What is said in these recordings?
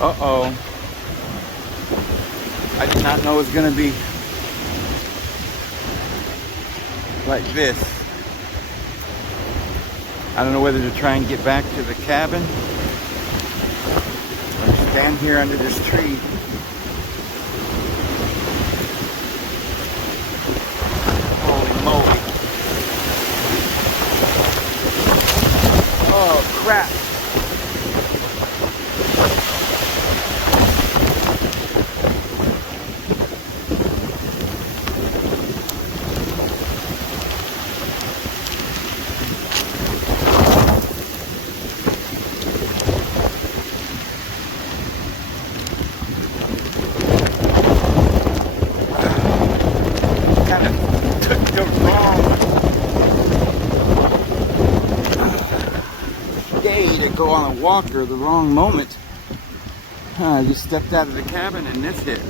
Uh-oh. I did not know it was gonna be like this. I don't know whether to try and get back to the cabin or stand here under this tree. Holy moly. Oh crap. Kind of took the wrong day to go on a walker, the wrong moment. I just stepped out of the cabin and this hit.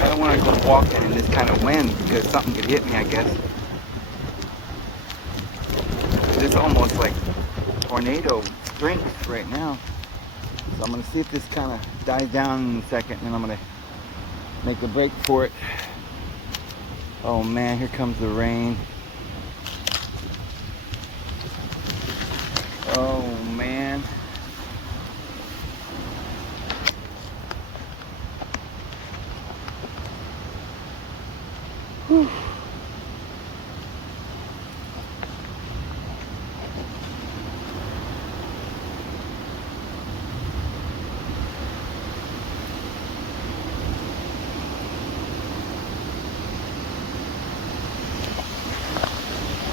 I don't want to go walking in this kind of wind because something could hit me, I guess. It's almost like tornado strength right now. So I'm going to see if this kind of dies down in a second, and then I'm going to make a break for it. Oh man, here comes the rain. Oh man. Whew.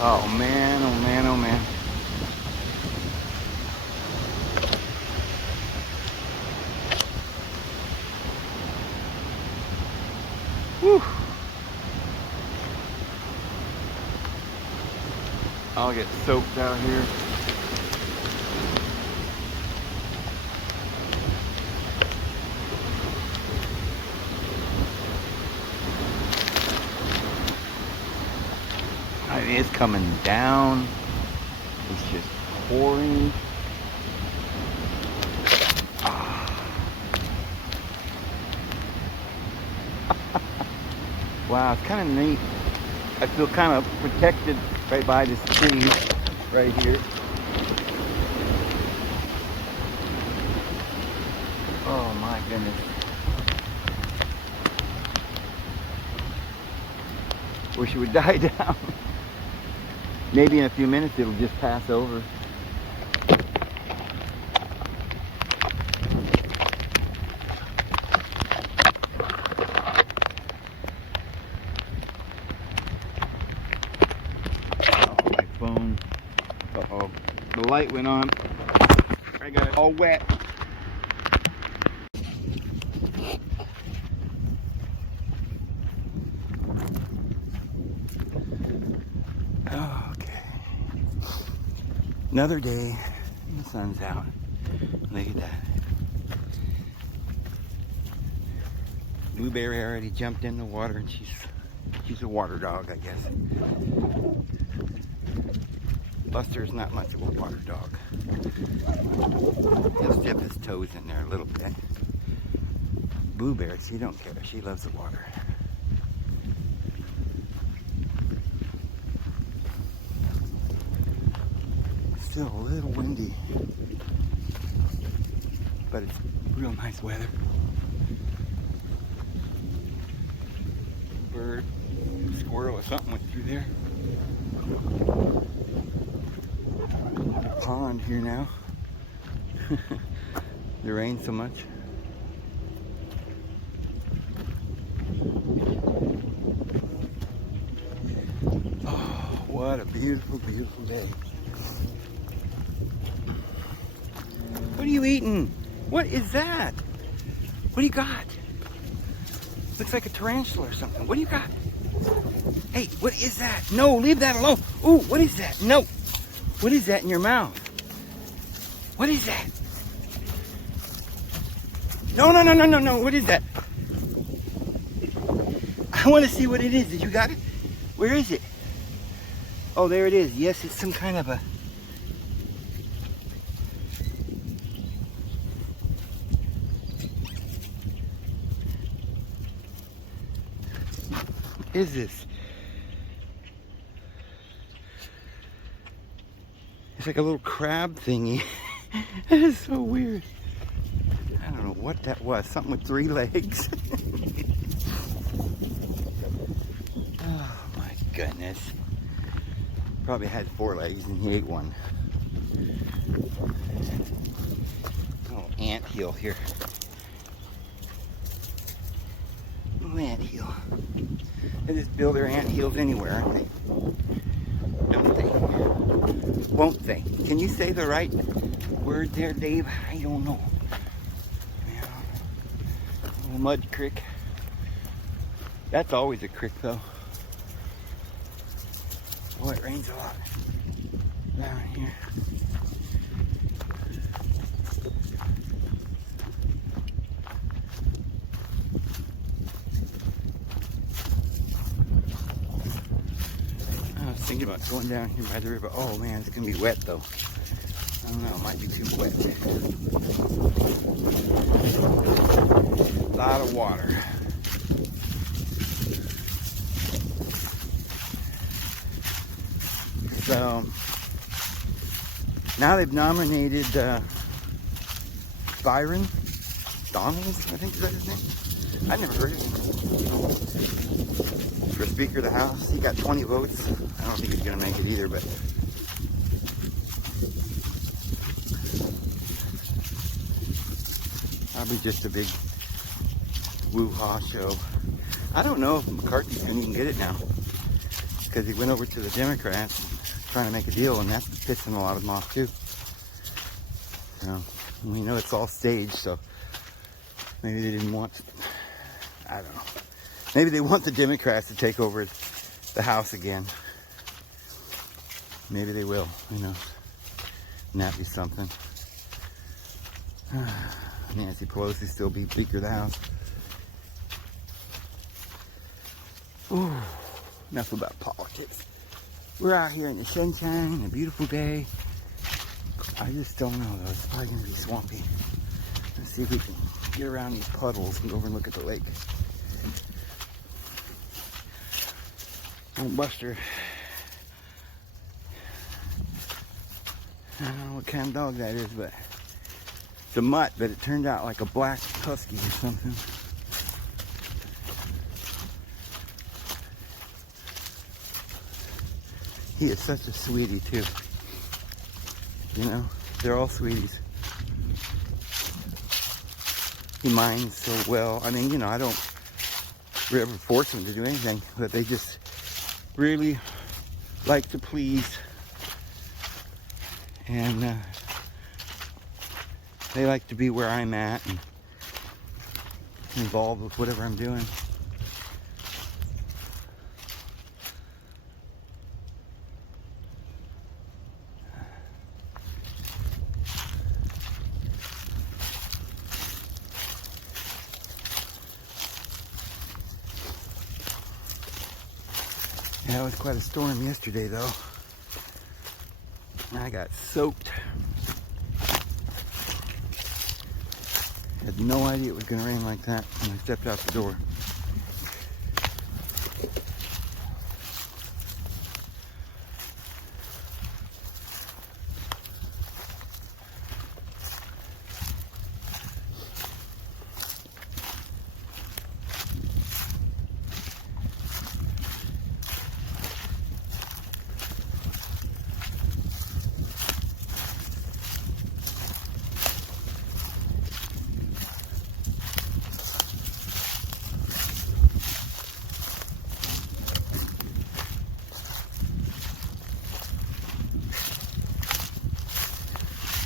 Oh man, oh man, oh man. Whew. I'll get soaked out here. It is coming down. It's just pouring. Wow, it's kind of neat. I feel kind of protected right by this tree right here. Oh my goodness. Wish it would die down. Maybe in a few minutes it'll just pass over. Oh, my phone. Uh-oh. The light went on. I got it all wet. Okay. Another day. And the sun's out. Look at that. Blueberry already jumped in the water, and she's a water dog, I guess. Buster's not much of a water dog. He'll dip his toes in there a little bit. Blueberry, she don't care. She loves the water. Still a little windy, but it's real nice weather. Bird, squirrel or something went through there. Pond here now. The rain so much. Oh, what a beautiful, beautiful day. What are you eating? What is that? What do you got? Looks like a tarantula or something. What do you got? Hey, what is that? No, leave that alone. Ooh, what is that? No. What is that in your mouth? What is that? No, no, no, no, no, no. What is that? I want to see what it is. Did you got it? Where is it? Oh, there it is. Yes, it's some kind of a... What is this? It's like a little crab thingy. That is so weird. I don't know what that was. Something with 3 legs. Oh my goodness. Probably had 4 legs and he ate one. Oh, anthill here. Little anthill. They just build their anthills anywhere, aren't they? Don't they? Won't they? Can you say the right word there, Dave? I don't know. Yeah. Little mud creek. That's always a creek, though. Boy, it rains a lot down here. I was thinking about going down here by the river. Oh man, it's gonna be wet though. I don't know, it might be too wet. A lot of water. So now they've nominated Byron Donalds, I think is that his name? I never heard of him. For Speaker of the House, he got 20 votes. I don't think he's gonna make it either, but probably just a big woo-ha show. I don't know if McCarthy's gonna even get it now, because he went over to the Democrats trying to make a deal, and that's pissing a lot of them off too. So we know it's all staged, so maybe they didn't want, I don't know. Maybe they want the Democrats to take over the House again. Maybe they will, you know. And that'd be something. Nancy Pelosi still be Speaker of the House. Ooh, enough about politics. We're out here in the sunshine, a beautiful day. I just don't know though, it's probably gonna be swampy. Let's see if we can get around these puddles and go over and look at the lake. Old Buster. I don't know what kind of dog that is, but it's a mutt, but it turned out like a black husky or something. He is such a sweetie too. You know, they're all sweeties. He minds so well. I mean, you know, I don't ever force him to do anything, but they just really like to please. And they like to be where I'm at and involved with whatever I'm doing. That was quite a storm yesterday, though. I got soaked. Had no idea it was going to rain like that when I stepped out the door.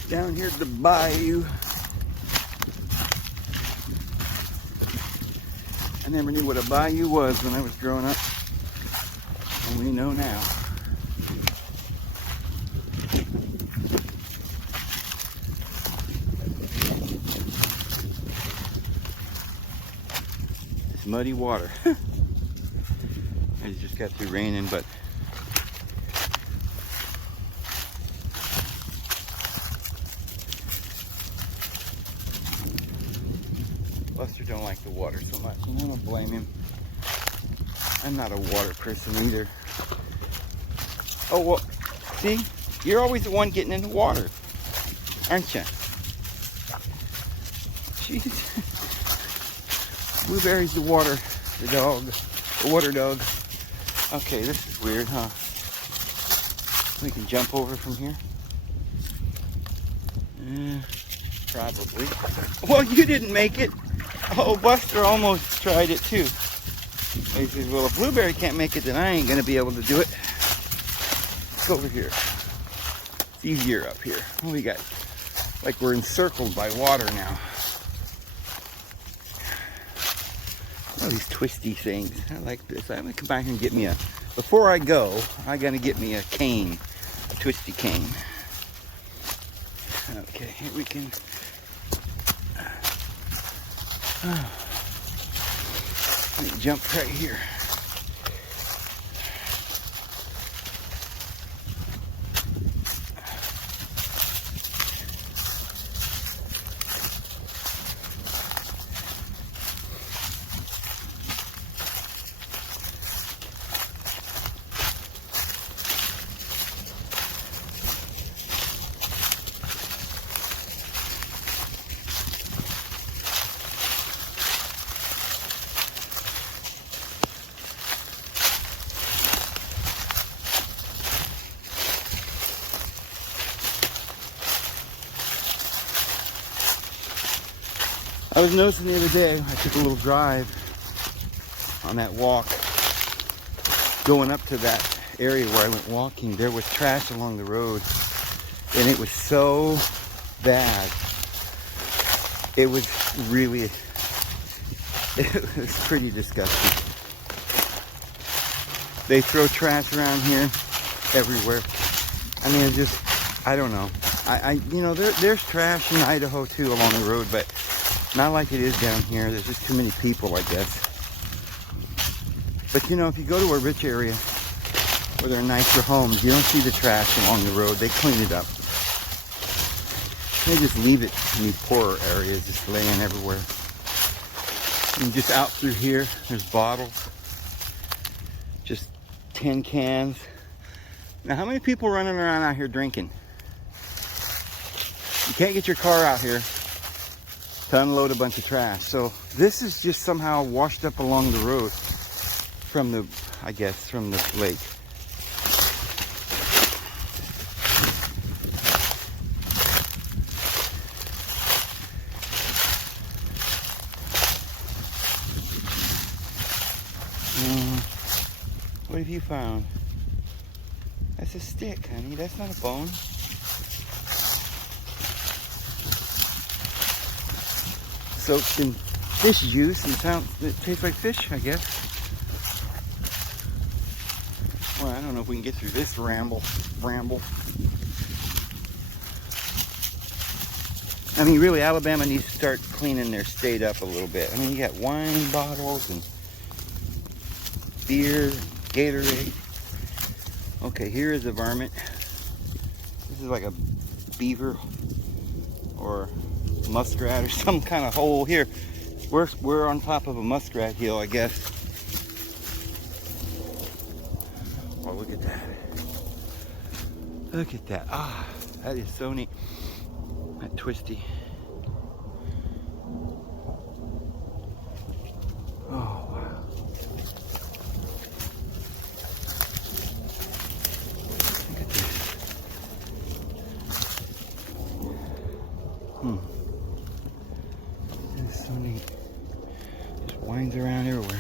Down here at the bayou. I never knew what a bayou was when I was growing up, and we know now. It's muddy water. I just got through raining, but Buster don't like the water so much, and I don't blame him. I'm not a water person either. Oh, well, see? You're always the one getting in the water, aren't you? Jeez. Blueberry's the water, the dog, the water dog. Okay, this is weird, huh? We can jump over from here? Probably. Well, you didn't make it. Oh, Buster almost tried it too. He says, well, if Blueberry can't make it, then I ain't going to be able to do it. Let's go over here. It's easier up here. What we got? Like we're encircled by water now. Oh, these twisty things. I like this. I'm going to come back and get me a... Before I go, I'm going to get me a cane. A twisty cane. Okay, here we can... Let me jump right here. I was noticing the other day, I took a little drive on that walk, going up to that area where I went walking. There was trash along the road, and it was so bad. It was really, it was pretty disgusting. They throw trash around here everywhere. I mean, it's just, I don't know. You know, there's trash in Idaho too along the road, but not like it is down here. There's just too many people, I guess. But you know, if you go to a rich area where there are nicer homes, you don't see the trash along the road. They clean it up. They just leave it in these poorer areas, just laying everywhere. And just out through here, there's bottles. Just tin cans. Now, how many people running around out here drinking? You can't get your car out here to unload a bunch of trash. So this is just somehow washed up along the road from the, I guess, from the lake. What have you found? That's a stick, honey. That's not a bone. Soaked in fish juice and it tastes like fish, I guess. Well, I don't know if we can get through this ramble. I mean, really, Alabama needs to start cleaning their state up a little bit. I mean, you got wine bottles and beer, Gatorade. Okay, here is a varmint. This is like a beaver or muskrat or some kind of hole here. We're on top of a muskrat hill, I guess. Oh, look at that. Look at that. Ah, that is so neat. That twisty. Oh, wow. Look at this. That is so neat. Just winds around everywhere.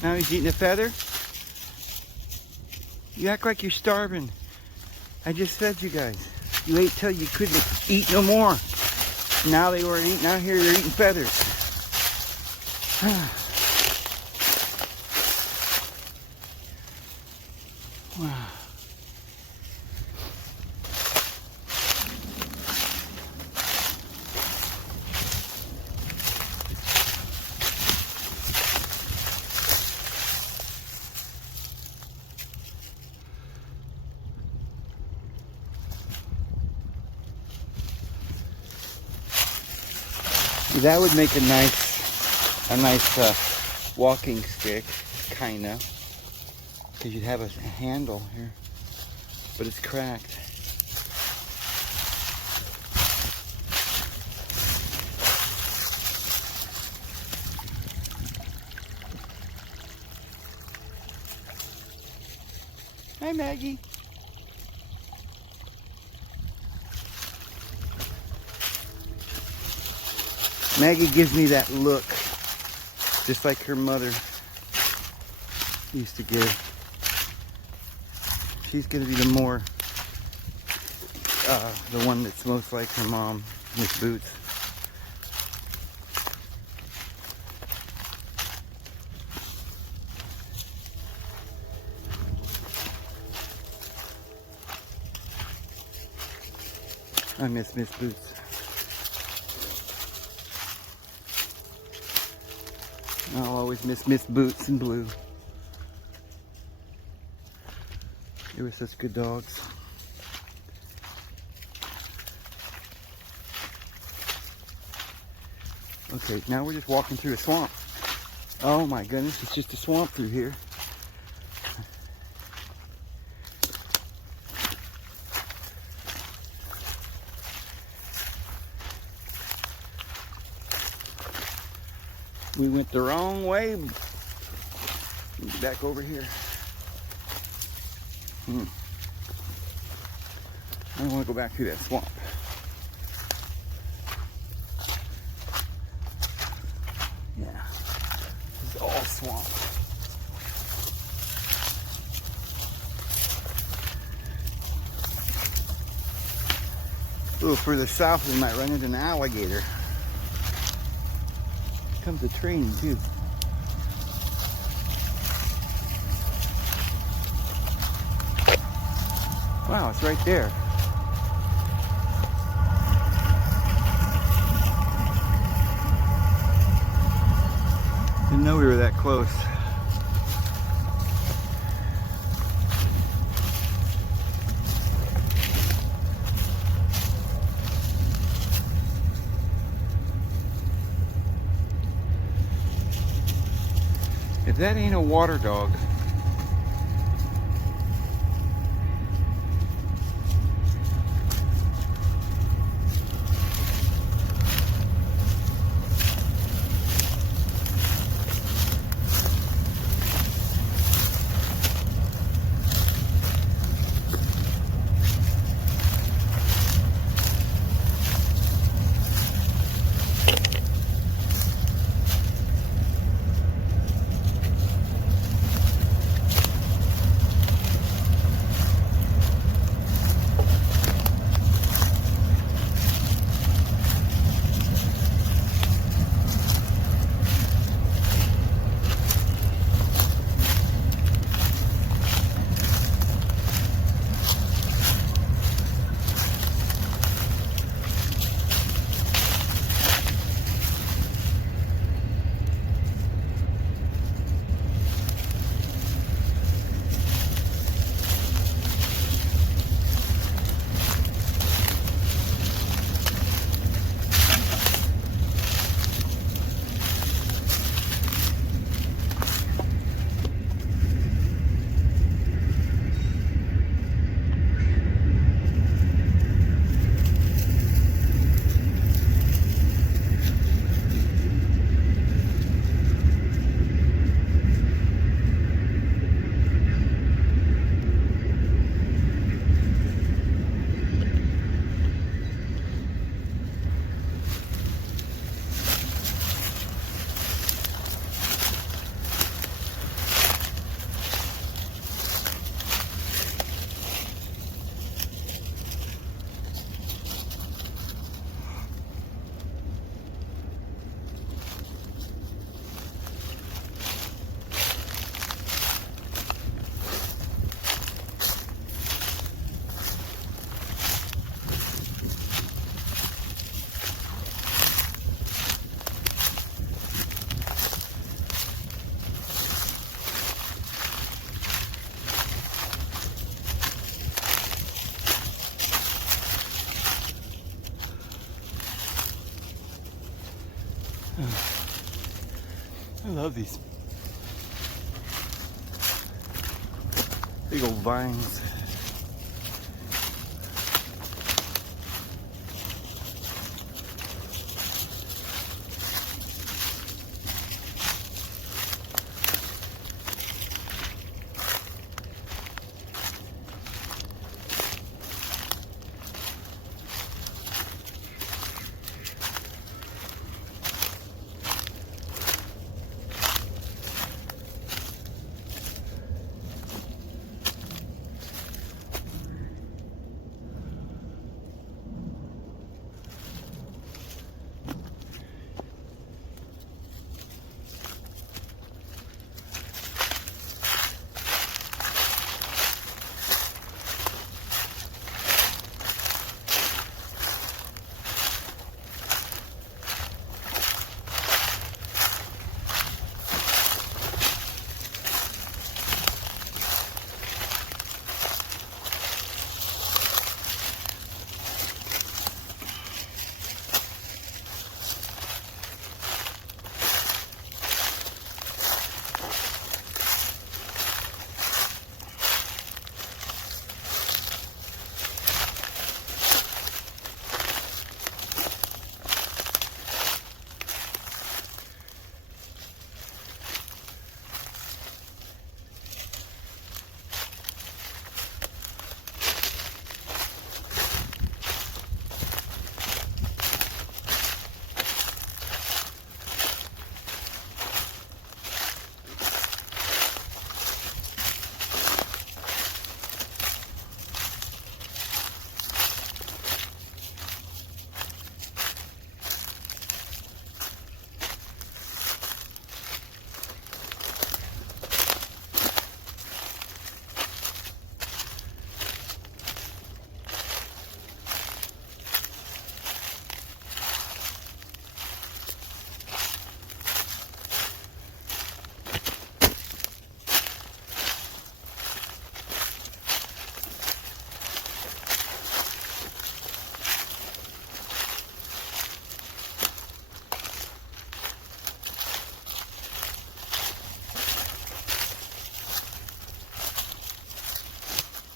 Now he's eating a feather. You act like you're starving. I just fed you guys. You ate till you couldn't eat no more. Now they weren't eating. Now here you're eating feathers. Wow. That would make a nice walking stick, kinda, because you'd have a handle here, but it's cracked. Hi, Maggie. Maggie gives me that look, just like her mother used to give. She's going to be the one that's most like her mom, Miss Boots. I miss Miss Boots. I'll always miss Miss Boots and Blue. They were such good dogs. Okay, now we're just walking through a swamp. Oh my goodness, it's just a swamp through here. We went the wrong way. Get back over here. I don't want to go back through that swamp. Yeah, this is all swamp. A little further south, we might run into an alligator. Comes a train too. Wow, it's right there. Didn't know we were that close. If that ain't a water dog. I love these big old vines.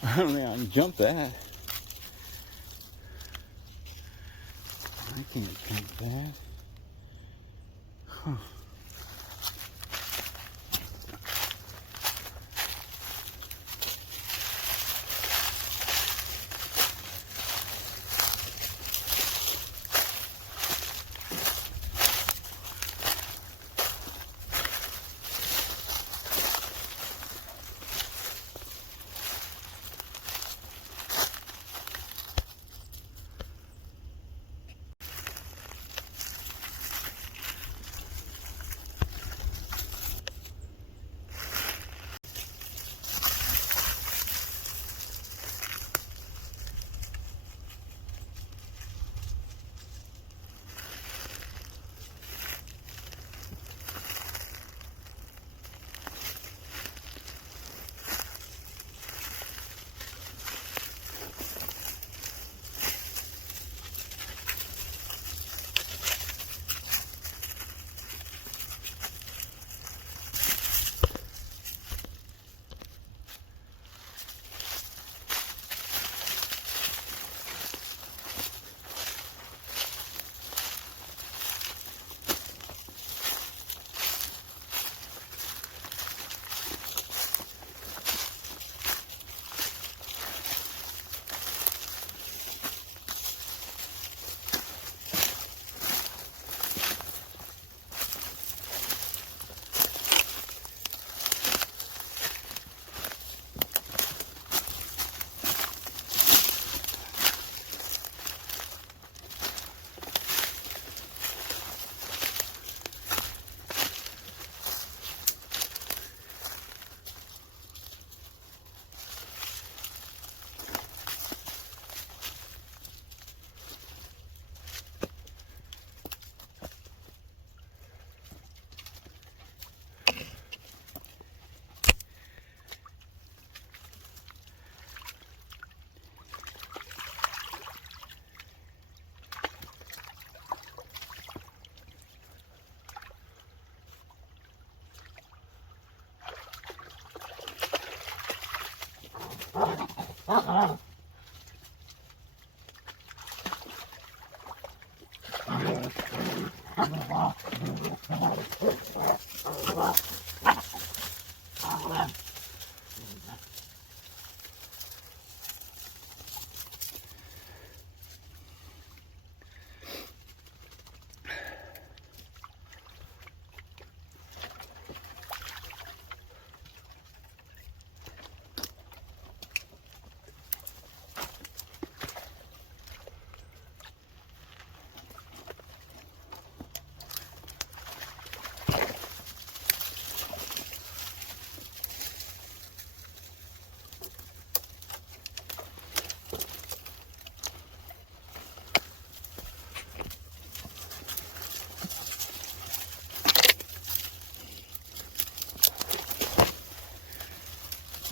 I don't know, I can jump that. I can't jump that. Huh.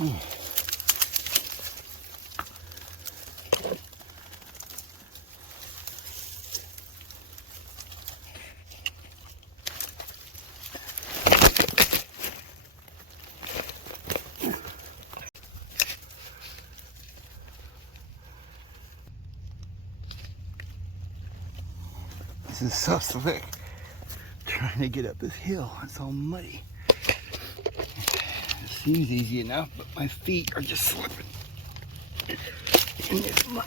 This is so slick. Trying to get up this hill. It's all muddy. It seems easy enough, but my feet are just slipping in this mud.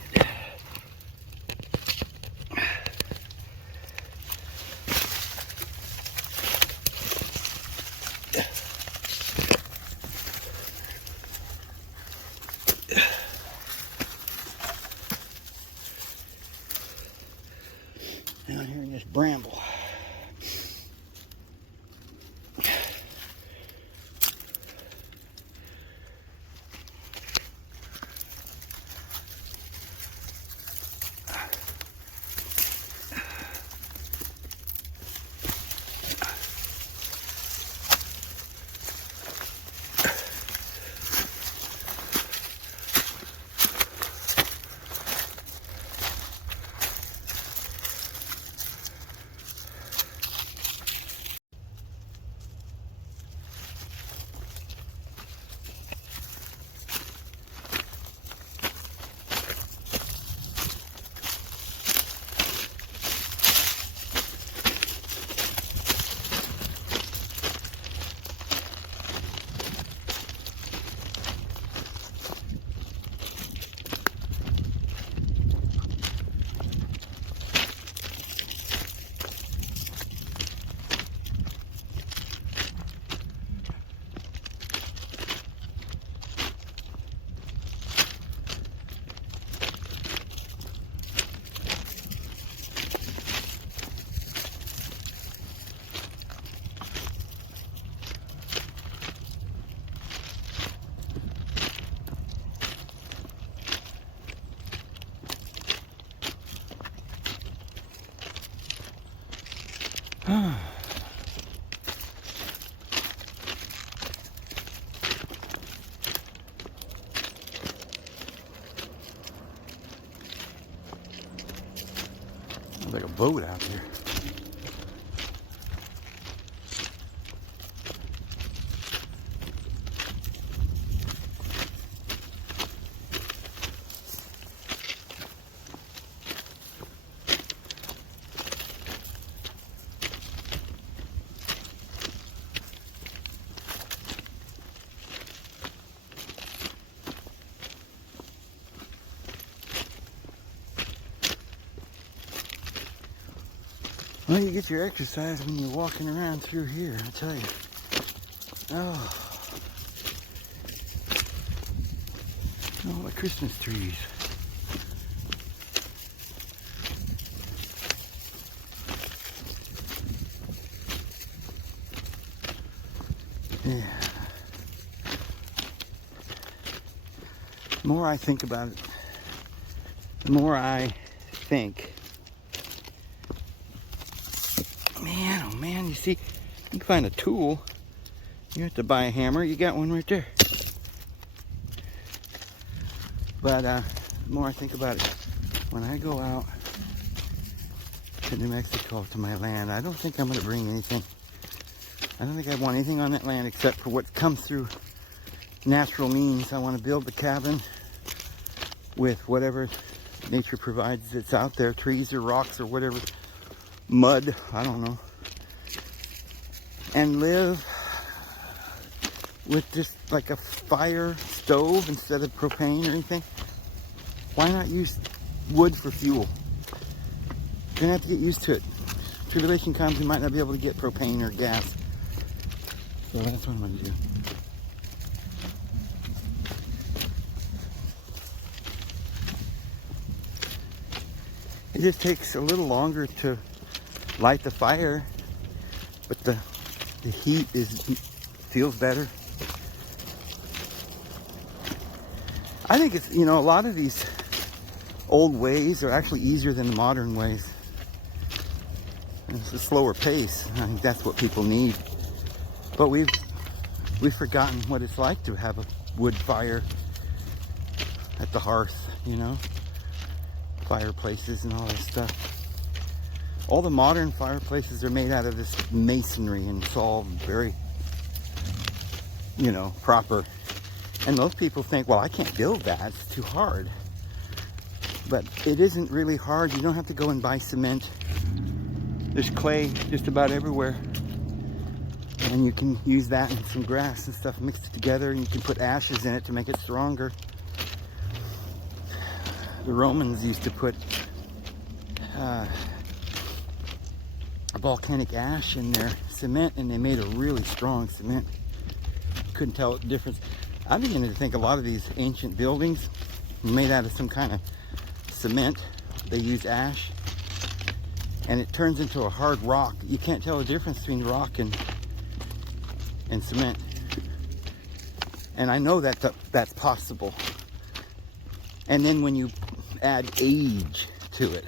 Down here in this bramble. There's like a boat out there. Well, you get your exercise when you're walking around through here, I tell you. Oh. All the Christmas trees. Yeah. The more I think about it, the more I think, man, oh man, you see, you can find a tool. You have to buy a hammer. You got one right there. But the more I think about it, when I go out to New Mexico, to my land, I don't think I'm going to bring anything. I don't think I want anything on that land except for what comes through natural means. I want to build the cabin with whatever nature provides that's out there, trees or rocks or whatever, mud, I don't know, and live with just like a fire stove instead of propane or anything. Why not use wood for fuel? You're gonna have to get used to it. Tribulation comes, you might not be able to get propane or gas. So that's what I'm gonna do. It just takes a little longer to light the fire, but the heat feels better. I think it's, you know, a lot of these old ways are actually easier than the modern ways. It's a slower pace. I think that's what people need. But we've forgotten what it's like to have wood fire at the hearth, you know, fireplaces and all this stuff. All the modern fireplaces are made out of this masonry, and it's all very, you know, proper. And most people think, well, I can't build that, it's too hard. But it isn't really hard. You don't have to go and buy cement. There's clay just about everywhere. And you can use that and some grass and stuff mixed together, and you can put ashes in it to make it stronger. The Romans used to put volcanic ash in their cement, and they made a really strong cement. Couldn't tell the difference. I'm beginning to think a lot of these ancient buildings were made out of some kind of cement. They use ash, and it turns into a hard rock. You can't tell the difference between rock and cement. And I know that that's possible. And then when you add age to it,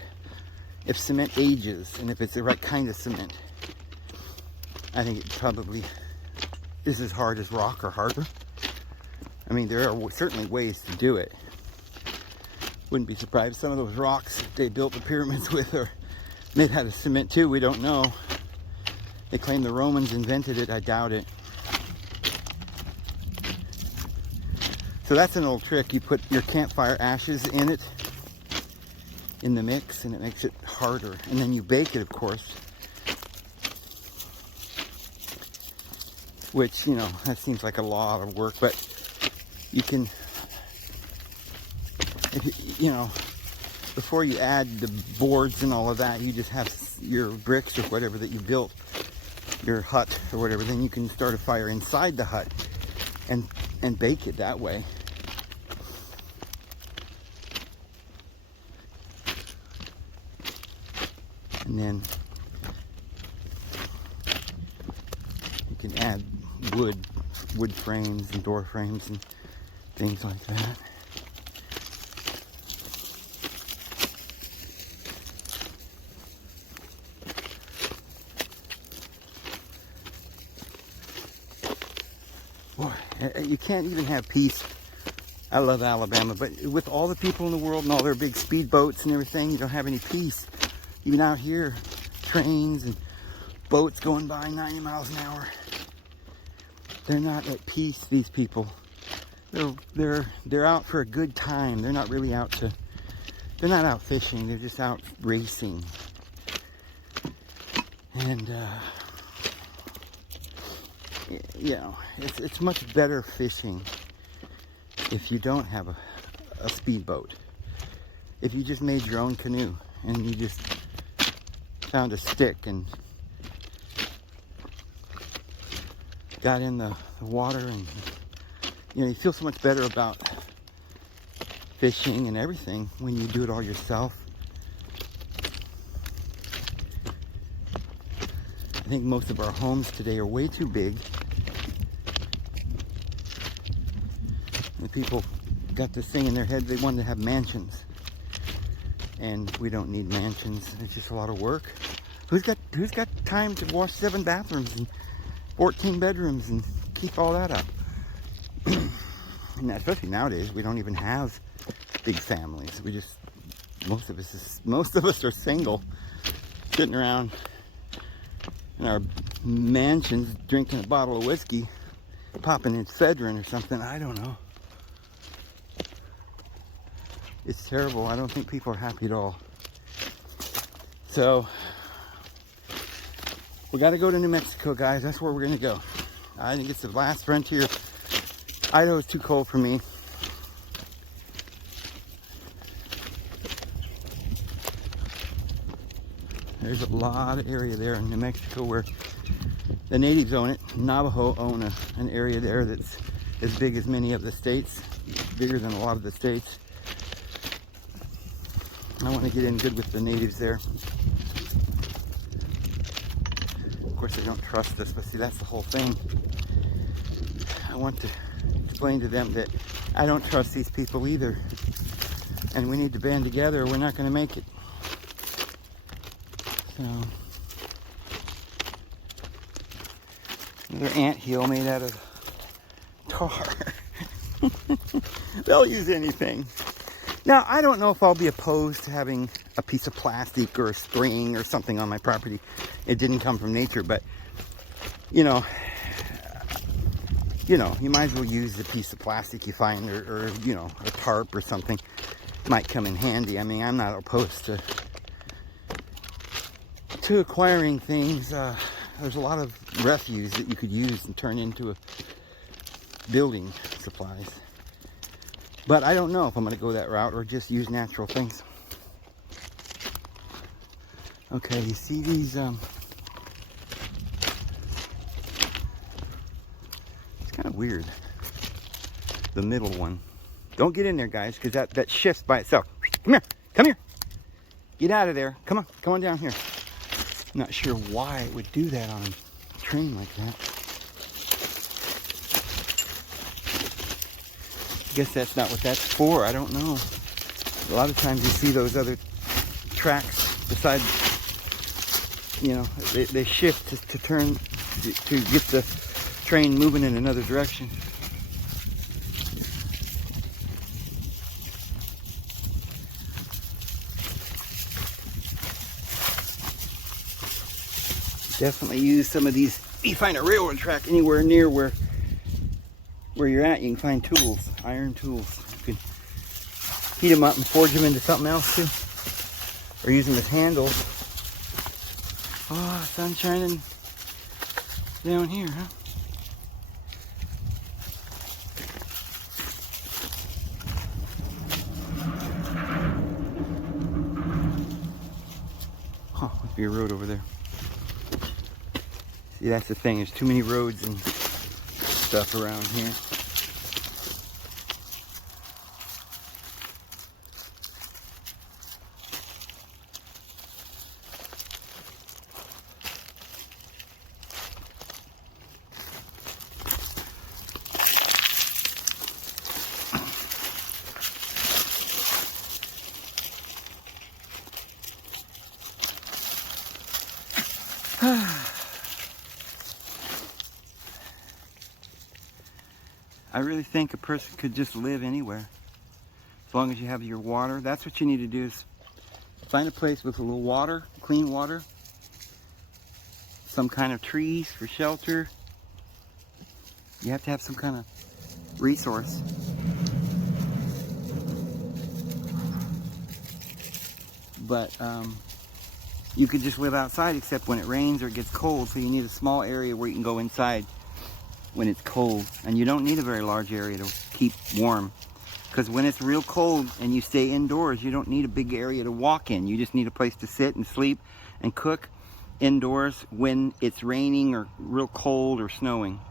if cement ages, and if it's the right kind of cement, I think it probably is as hard as rock or harder. I mean, there are certainly ways to do it. Wouldn't be surprised if some of those rocks they built the pyramids with are made out of cement too. We don't know. They claim the Romans invented it. I doubt it. So that's an old trick. You put your campfire ashes in it, in the mix, and it makes it harder. And then you bake it, of course. Which, you know, that seems like a lot of work, but you can, you know, before you add the boards and all of that, you just have your bricks or whatever that you built, your hut or whatever, then you can start a fire inside the hut and bake it that way. And then you can add wood frames and door frames and things like that. Boy, you can't even have peace. I love Alabama, but with all the people in the world and all their big speedboats and everything, you don't have any peace. Even out here, trains and boats going by 90 miles an hour. They're not at peace, these people. They're out for a good time. They're not really out to, they're not out fishing, they're just out racing. And you know, it's much better fishing if you don't have a speedboat. If you just made your own canoe and you just found a stick and got in the water, and you know, you feel so much better about fishing and everything when you do it all yourself. I think most of our homes today are way too big. And people got this thing in their head, they wanted to have mansions. And we don't need mansions. It's just a lot of work. Who's got time to wash 7 bathrooms and 14 bedrooms and keep all that up? And especially nowadays, we don't even have big families. We just, most of us are single, sitting around in our mansions drinking a bottle of whiskey, popping in Fedrin or something. I don't know. It's terrible. I don't think people are happy at all. So we got to go to New Mexico, guys. That's where we're going to go. I think it's the last frontier. Idaho is too cold for me. There's a lot of area there in New Mexico where the natives own it. Navajo own an area there that's as big as many of the states, bigger than a lot of the states. I want to get in good with the natives there. Of course, they don't trust us, but see, that's the whole thing. I want to explain to them that I don't trust these people either. And we need to band together or we're not going to make it. So, another anthill made out of tar. They'll use anything. Now, I don't know if I'll be opposed to having a piece of plastic or a string or something on my property. It didn't come from nature, but, you might as well use the piece of plastic you find, or a tarp or something. Might come in handy. I mean, I'm not opposed to acquiring things. There's a lot of refuse that you could use and turn into a building supplies. But I don't know if I'm going to go that route or just use natural things. Okay, you see these, it's kind of weird, the middle one. Don't get in there, guys, because that shifts by itself. Come here. Get out of there. Come on down here. I'm not sure why it would do that on a train like that. I guess that's not what that's for. I don't know. A lot of times you see those other tracks beside, they shift to turn, to get the train moving in another direction. Definitely use some of these. If you find a railroad track anywhere near where you're at, you can find tools, iron tools. You can heat them up and forge them into something else too, or use them as handles. Oh, sun shining down here, huh? Must be a road over there. See, that's the thing. There's too many roads and stuff around here. I really think a person could just live anywhere as long as you have your water. That's what you need to do, is find a place with a little water, clean water, some kind of trees for shelter. You have to have some kind of resource. But you could just live outside except when it rains or it gets cold, so you need a small area where you can go inside when it's cold. And you don't need a very large area to keep warm, because when it's real cold and you stay indoors, you don't need a big area to walk in. You just need a place to sit and sleep and cook indoors when it's raining or real cold or snowing.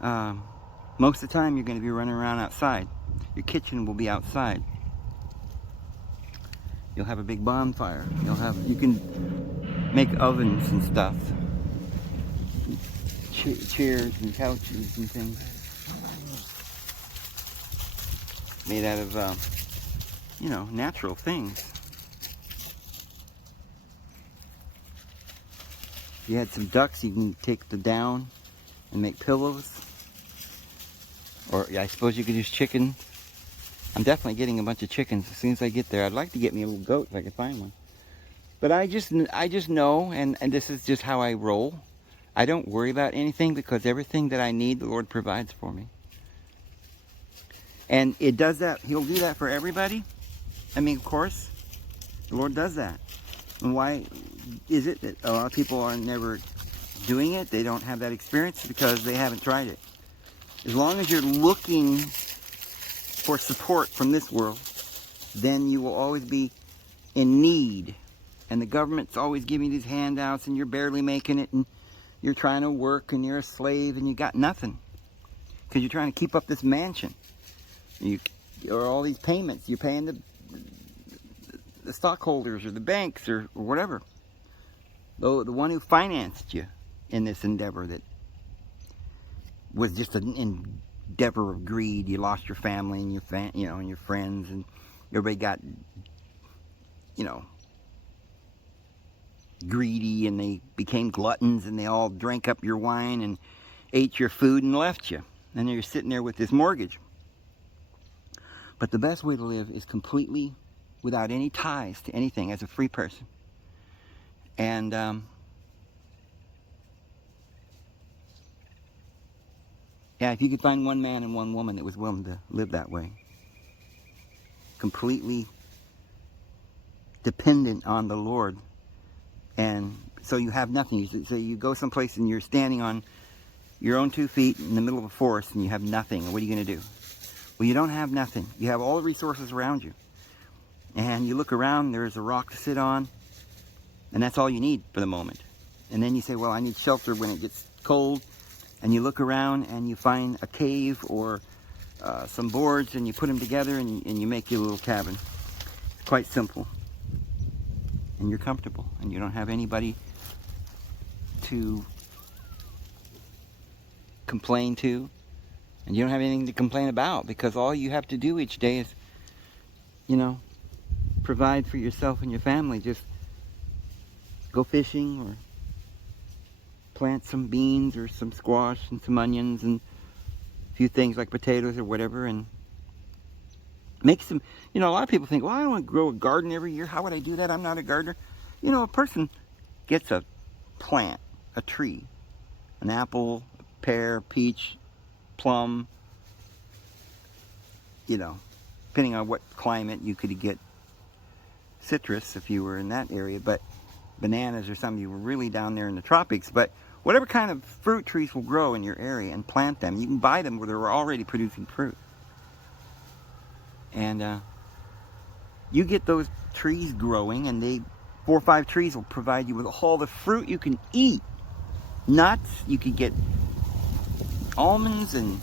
Most of the time you're going to be running around outside. Your kitchen will be outside. You'll have a big bonfire. You can make ovens and stuff. Chairs and couches and things made out of, natural things. If you had some ducks, you can take the down and make pillows. Or I suppose you could use chicken. I'm definitely getting a bunch of chickens as soon as I get there. I'd like to get me a little goat if I could find one. But I just know, and this is just how I roll. I don't worry about anything, because everything that I need, the Lord provides for me. And it does that. He'll do that for everybody. I mean, of course, the Lord does that. And why is it that a lot of people are never doing it? They don't have that experience because they haven't tried it. As long as you're looking for support from this world, then you will always be in need. And the government's always giving you these handouts, and you're barely making it, and you're trying to work, and you're a slave, and you got nothing because you're trying to keep up this mansion. Or all these payments you're paying the stockholders or the banks or whatever. The one who financed you in this endeavor that was just an endeavor of greed. You lost your family and and your friends, and everybody got greedy, and they became gluttons, and they all drank up your wine and ate your food and left you. And then you're sitting there with this mortgage. But the best way to live is completely without any ties to anything as a free person. And yeah, if you could find one man and one woman that was willing to live that way, completely dependent on the Lord, and so you have nothing. So you go someplace and you're standing on your own 2 feet in the middle of a forest and you have nothing. What are you going to do? Well, you don't have nothing. You have all the resources around you. And you look around, there's a rock to sit on, and that's all you need for the moment. And then you say, well, I need shelter when it gets cold. And you look around and you find a cave or some boards and you put them together and you make your little cabin. It's quite simple. And you're comfortable and you don't have anybody to complain to, and you don't have anything to complain about, because all you have to do each day is, you know, provide for yourself and your family. Just go fishing or plant some beans or some squash and some onions and a few things like potatoes or whatever, and make some, you know, a lot of people think, well, I don't want to grow a garden every year. How would I do that? I'm not a gardener. You know, a person gets a plant, a tree, an apple, a pear, peach, plum, you know, depending on what climate you could get citrus if you were in that area, but bananas or something, you were really down there in the tropics. But whatever kind of fruit trees will grow in your area, and plant them. You can buy them where they're already producing fruit. And you get those trees growing, and 4 or 5 trees will provide you with all the fruit you can eat. Nuts, you can get almonds and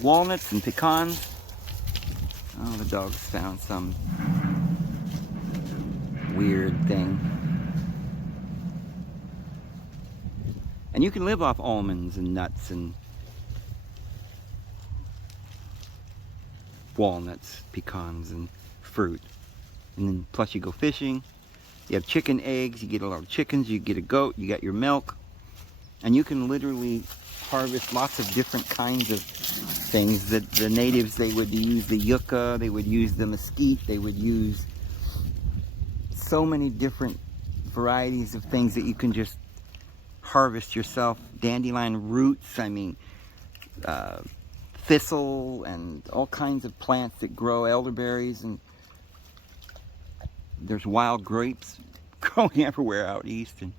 walnuts and pecans. Oh, the dogs found some weird thing. And you can live off almonds and nuts and walnuts, pecans, and fruit. And then plus you go fishing. You have chicken eggs, you get a lot of chickens, you get a goat, you got your milk. And you can literally harvest lots of different kinds of things that the natives, they would use the yucca, they would use the mesquite, they would use so many different varieties of things that you can just harvest yourself. Dandelion roots, I mean, thistle and all kinds of plants that grow, elderberries, and there's wild grapes growing everywhere out east, and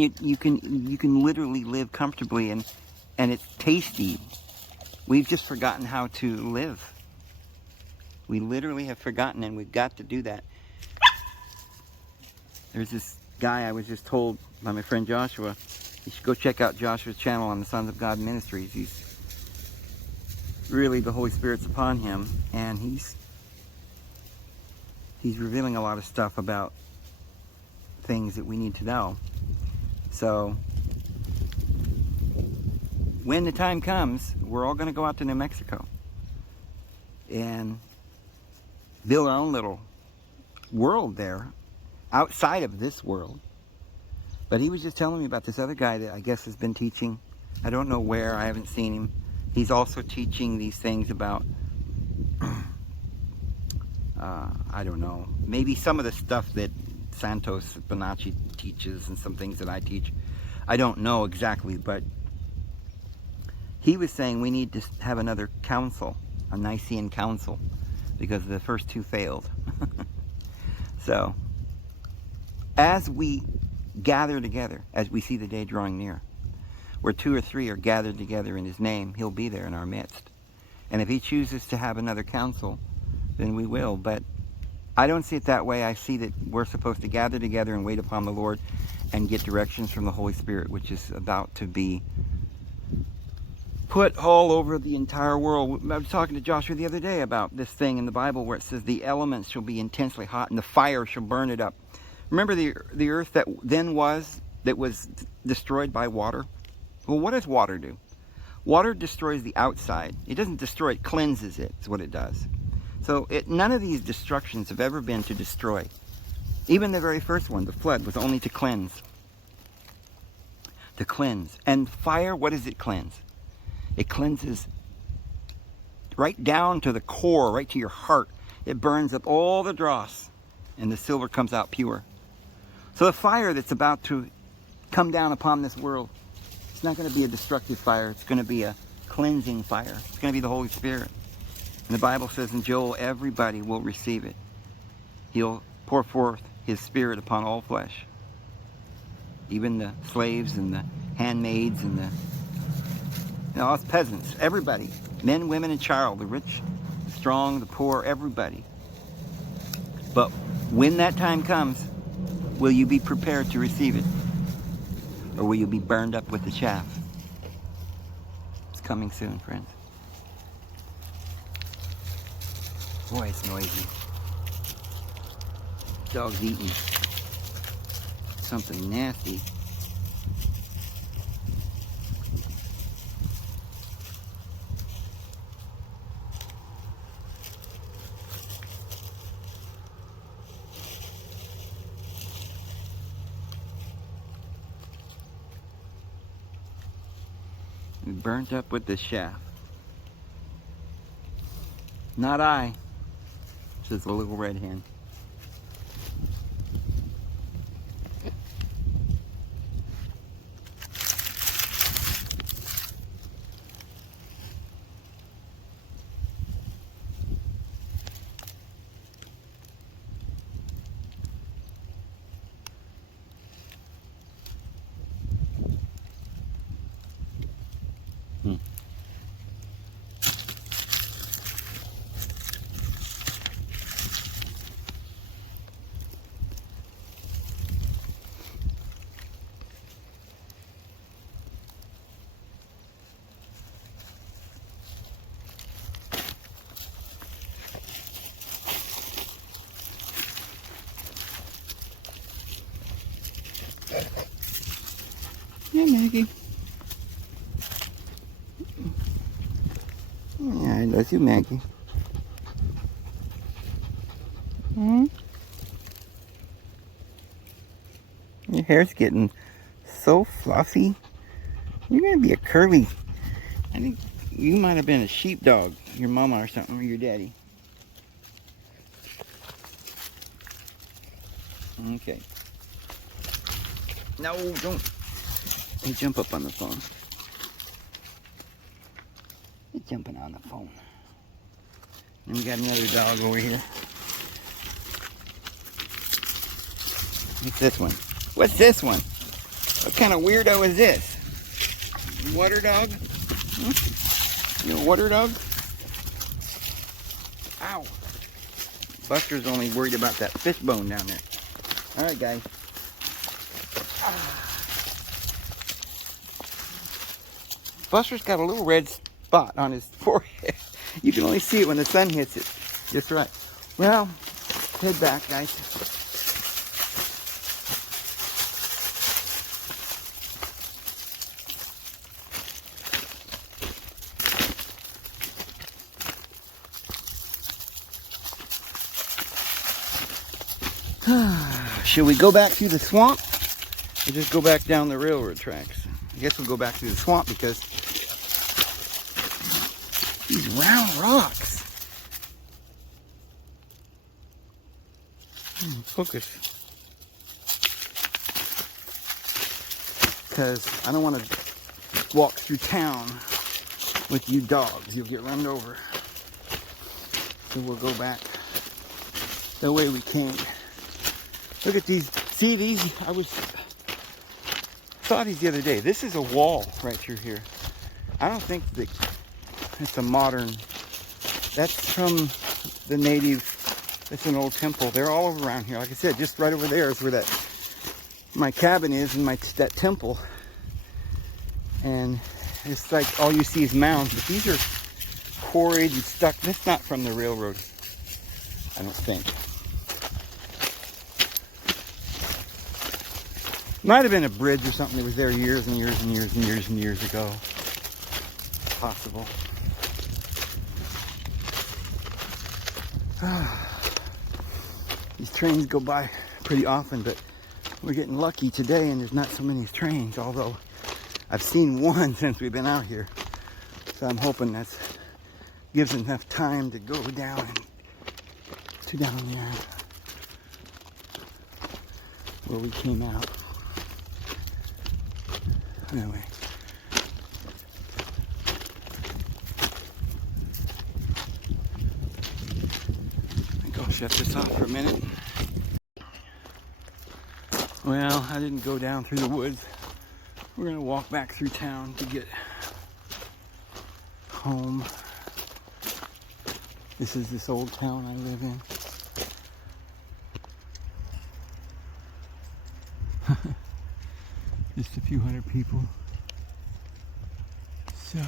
you can literally live comfortably, and it's tasty. We've just forgotten how to live. We literally have forgotten, and we've got to do that. There's this guy I was just told by my friend Joshua. You should go check out Joshua's channel on the Sons of God Ministries. He's really, the Holy Spirit's upon him, and he's revealing a lot of stuff about things that we need to know. So when the time comes, we're all going to go out to New Mexico and build our own little world there outside of this world. But he was just telling me about this other guy that I guess has been teaching. I don't know where, I haven't seen him. He's also teaching these things about I don't know, maybe some of the stuff that Santos Bonacci teaches and some things that I teach. I don't know exactly, but he was saying we need to have another council, a Nicene council, because the first 2 failed. So, as we gather together, as we see the day drawing near, where 2 or 3 are gathered together in his name, he'll be there in our midst. And if he chooses to have another council, then we will. But I don't see it that way. I see that we're supposed to gather together and wait upon the Lord and get directions from the Holy Spirit, which is about to be put all over the entire world. I was talking to Joshua the other day about this thing in the Bible where it says the elements shall be intensely hot and the fire shall burn it up. Remember the earth that then was destroyed by water? Well, what does water do? Water destroys the outside. It doesn't destroy it, cleanses it, is what it does. So none of these destructions have ever been to destroy. Even the very first one, the flood, was only to cleanse. to cleanse. And fire, what does it cleanse? It cleanses right down to the core, right to your heart. It burns up all the dross, and the silver comes out pure. So the fire that's about to come down upon this world, it's not going to be a destructive fire. It's going to be a cleansing fire. It's going to be the Holy Spirit. And the Bible says in Joel, everybody will receive it. He'll pour forth his Spirit upon all flesh. Even the slaves and the handmaids and us peasants, everybody. Men, women, and child, the rich, the strong, the poor, everybody. But when that time comes, will you be prepared to receive it? Or will you be burned up with the chaff? It's coming soon, friends. Boy, it's noisy. Dog's eating something nasty. Burnt up with the shaft. Not I, says the little red hen. Hey, Maggie. Yeah, I love you, Maggie. Your hair's getting so fluffy. You're gonna be a curly. I think you might have been a sheepdog, your mama or something, or your daddy. Okay. No, don't jump up on the phone. You're jumping on the phone. And we got another dog over here. What's this one? What's this one? What kind of weirdo is this? Water dog? You a water dog? Ow. Buster's only worried about that fish bone down there. Alright, guys. Buster's got a little red spot on his forehead. You can only see it when the sun hits it. Just right. Well, head back, guys. Should we go back through the swamp or just go back down the railroad tracks? I guess we'll go back through the swamp because these round rocks. Focus. Because I don't want to walk through town with you dogs. You'll get run over. So we'll go back the way we came. Look at these. See these? Saw these the other day. This is a wall right through here. I don't think that it's a modern. That's from the native. It's an old temple. They're all over around here. Like I said, just right over there is where my cabin is and that temple. And it's like all you see is mounds. But these are quarried and stuck. That's not from the railroad, I don't think. Might have been a bridge or something that was there years and years and years and years and years ago. Possible. These trains go by pretty often, but we're getting lucky today and there's not so many trains, although I've seen one since we've been out here. So I'm hoping that gives enough time to go down there where we came out. Anyway. I think I'll shut this off for a minute. Well, I didn't go down through the woods. We're gonna walk back through town to get home. This is this old town I live in. Just a few hundred people. So,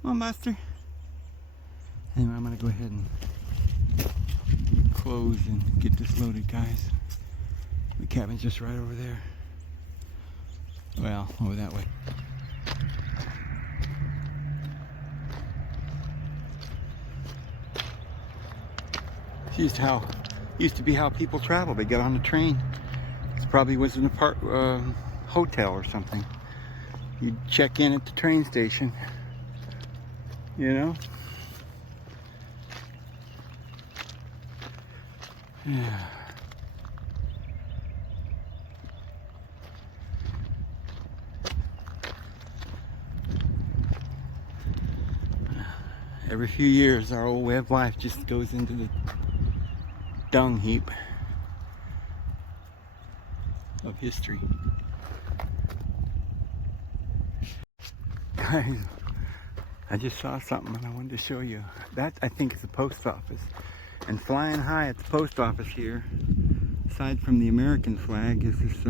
come on, Buster. Anyway, I'm gonna go ahead and close and get this loaded, guys. The cabin's just right over there. Well, over that way. It's used to be how people travel. They get on the train. It probably was an hotel or something. You'd check in at the train station, you know? Yeah. Every few years, our old way of life just goes into the dung heap of history. Guys, I just saw something and I wanted to show you. That, I think, is the post office. And flying high at the post office here, aside from the American flag, is this,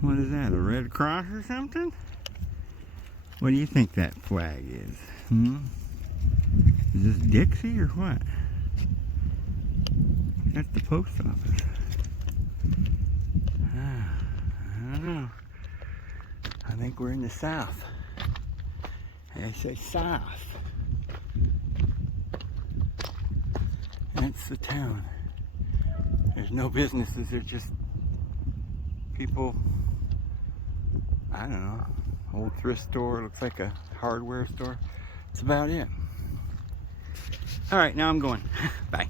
what is that, a Red Cross or something? What do you think that flag is? Is this Dixie or what? That's the post office. I don't know. I think we're in the South. I say South. That's the town. There's no businesses, there's just people, I don't know, old thrift store, looks like a hardware store. That's about it. All right, now I'm going. Bye.